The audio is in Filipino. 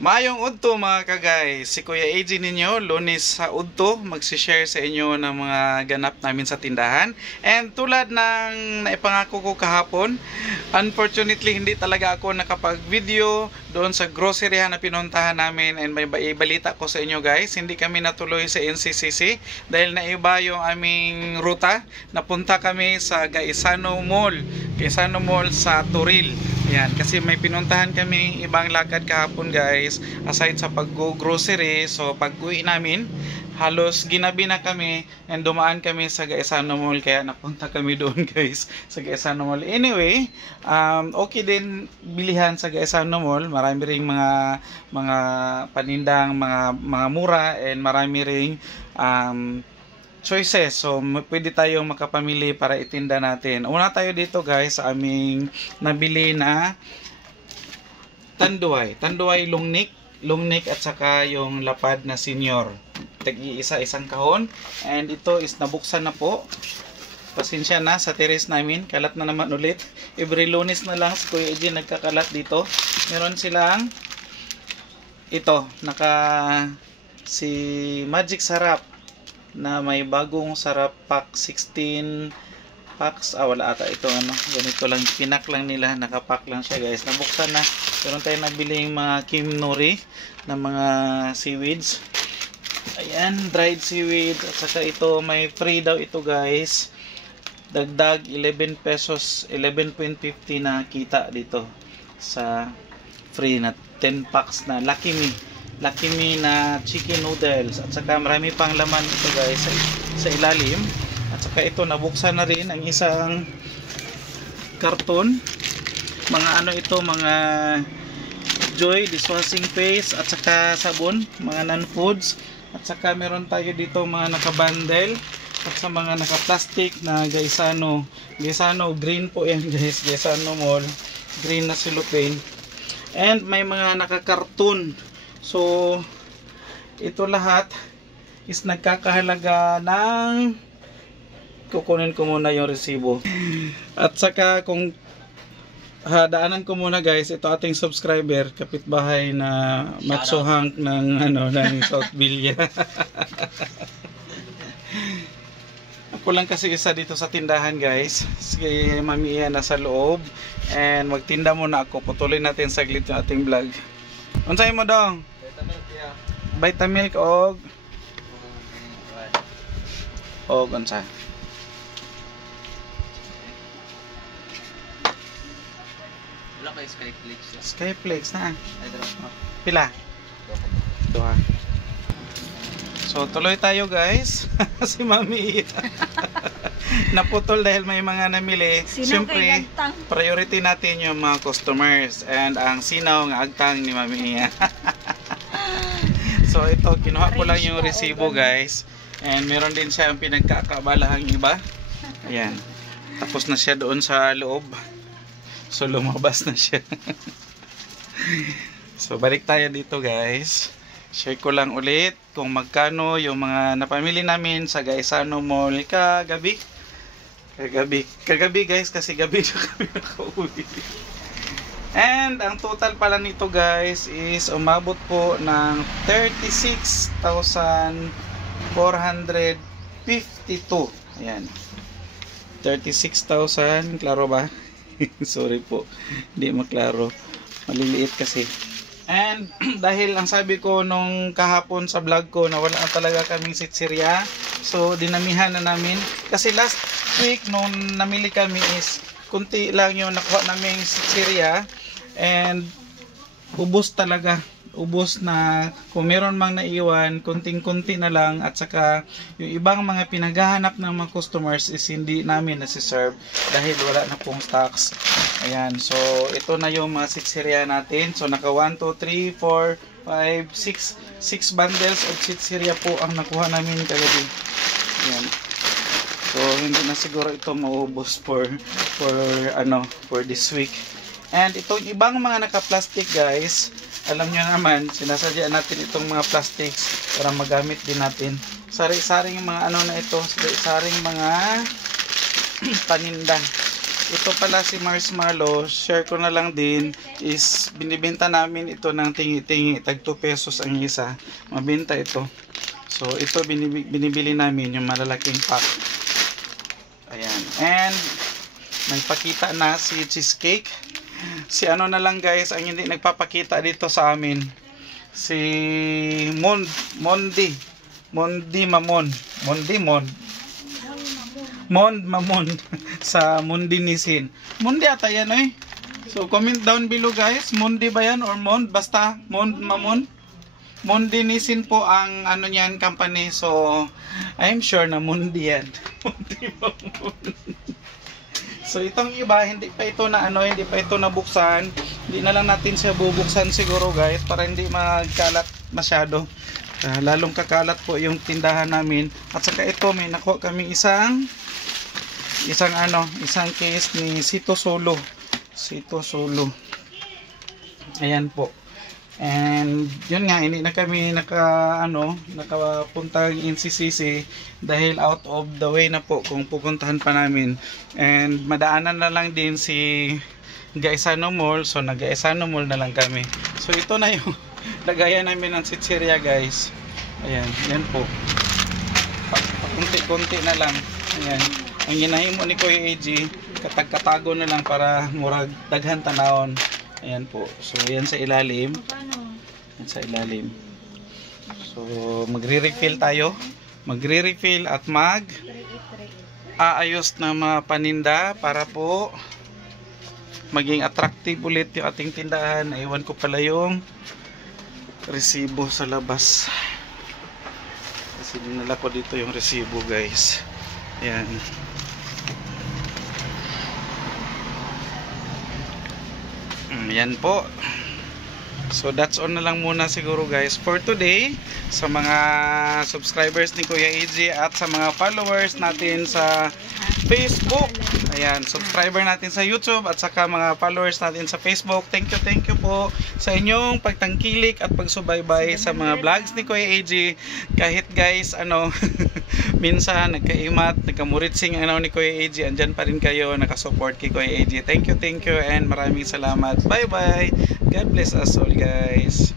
Maayong udto mga kagay, si Kuya AJ ninyo, Lunes sa udto, magsishare sa inyo ng mga ganap namin sa tindahan. And tulad ng naipangako ko kahapon, unfortunately hindi talaga ako nakapag-video doon sa groceryhan na pinuntahan namin. And may balita ko sa inyo guys, hindi kami natuloy sa NCCC dahil naiba yung aming ruta. Napunta kami sa Gaisano Mall sa Turil. Yan, kasi may pinuntahan kami ibang lakad kahapon guys, aside sa pag-grocery. So pag-uwi namin, halos ginabi na kami and dumaan kami sa Gaisano Mall, kaya napunta kami doon guys sa Gaisano Mall. Anyway, okay din bilihan sa Gaisano Mall, marami ring mga panindang, mga mura, and marami ring choices. So pwede tayong makapamili para itinda natin. Una tayo dito guys sa aming nabili na tanduay long neck at saka yung lapad na senior. Tag-iisa isang kahon, and ito is nabuksan na po. Pasensya na sa terrace namin, kalat na naman ulit. Every Lunes na lang si Kuya AJ nagkakalat dito. Meron silang ito, si Magic Sarap na may bagong sarap pack, 16 packs. Wala ata ito, ganito lang, pinak lang nila, nakapack lang siya guys. Nabuksan na. Meron tayong nabiling mga kimnori na mga seaweeds. Ayan, dried seaweed. At saka ito, may free daw ito guys, dagdag 11 pesos, 11.50 na kita dito sa free na 10 packs na Lucky Me na chicken noodles. At saka marami pang laman ito guys sa ilalim. At saka ito, nabuksan na rin ang isang karton. Mga Joy dishwashing paste at saka sabon, mga non-foods. At saka meron tayo dito mga nakabundle at sa mga naka-plastic na Gaisano green po yan guys, Gaisano Mall green na cellophane. And may mga naka-cartoon. So ito lahat is nagkakahalaga ng, kukunin ko muna yung resibo. At saka kung daanan ko muna guys, ito ating subscriber, kapitbahay na Matsuhang ng South Villa. Ako lang kasi isa dito sa tindahan guys. Si Mami Ian nasa loob, and magtinda muna ako. Putuloy natin saglit yung ating vlog. Unsay mo dong? Vitamilk og unsa? Wala kay Skyflex. Skyflex na. Pila? Duha. So tuloy tayo guys. Si Mami naputol dahil may mga namili. Siyempre, priority natin yung mga customers, and ang sinaw ng agtang ni Mami. So ito, kinuha ko lang yung resibo guys, and meron din siya ang pinagkakabalahang iba. Ayan, tapos na siya doon sa loob, so lumabas na siya. So balik tayo dito guys. Share ko lang ulit kung magkano yung mga napamili namin sa Gaisano Mall kagabi guys, kasi gabi na kami nakauwi. And ang total pala nito guys is umabot po ng 36,452. Ayan, 36,000. Klaro ba? Sorry po, hindi maklaro, maliliit kasi. And dahil ang sabi ko nung kahapon sa vlog ko na wala talaga kaming sitsirya, so dinamihan na namin. Kasi last week nung namili kami is kunti lang yung nakuha naming sitsirya, and ubos talaga. Ubos na, kung meron mang naiwan, kunting-kunti na lang. At saka yung ibang mga pinaghahanap ng mga customers is hindi namin nasiserve dahil wala na pong stocks. Ayan, so ito na yung mga sitsirya natin. So naka 1, 2, 3, 4, 5, 6 bundles of sitsirya po ang nakuha namin kagabi. Ayan. So hindi na siguro ito maubos for this week. And itong ibang mga naka-plastic guys, alam nyo naman, sinasadya natin itong mga plastics para magamit din natin. Sari-saring mga na ito, sari-saring mga paninda. ito pala si Marshmallow, share ko na lang din, is binibenta namin ito ng tingi-tingi, tag 2 pesos ang isa. Mabenta ito. So ito binibili namin yung malalaking pack. Ayan. And may pakita na si cheesecake. Si ano na lang guys ang hindi nagpapakita dito sa amin. Si Mondi Mamon. Mond Mamon sa Mundi Nisin. Mundi ata yan eh. So comment down below guys, Mundi ba yan or Mond? Basta Mond Mamon. Mundi Nisin po ang ano niyan company. So I'm sure na Mundi yan. Mundi Mamon. So itong iba hindi pa ito na hindi pa ito nabuksan. Hindi na lang natin siya bubuksan siguro guys para hindi magkalat masyado. Lalong kakalat po yung tindahan namin. At saka ito may nakuha kami isang case ni Sito Solo. Ayan po. And yun nga, hindi na kami nakapunta in CCC dahil out of the way na po kung pupuntahan pa namin. And madaanan na lang din si Gaisano Mall, so nag-Gaisano Mall na lang kami. So ito na yung lagayan namin ng chichirya guys. Ayan, yan po. Kunti-kunti na lang. Ayan. Ang ginahimo ni Kuya AG, katag-katago na lang para murag daghan tanawon. Ayan po. So, yan sa ilalim. Yan sa ilalim. So, magre-refill tayo. Magre-refill at aayos na mga paninda para po maging attractive ulit yung ating tindahan. Iwan ko pala yung resibo sa labas. Kasi dinala ko dito yung resibo guys. Ayan. Yan po. So that's all na lang muna siguro guys for today. Sa mga subscribers ni Kuya AG at sa mga followers natin sa Facebook. Ayan, subscriber natin sa YouTube at saka mga followers natin sa Facebook. Thank you po sa inyong pagtangkilik at pagsubaybay sa mga vlogs ni Kuya AG. Kahit guys, minsan nagkaimat, nagkamuritsing ni Kuya AG, andyan pa rin kayo, nakasupport kay Kuya AG. Thank you and maraming salamat. Bye bye. God bless us all guys.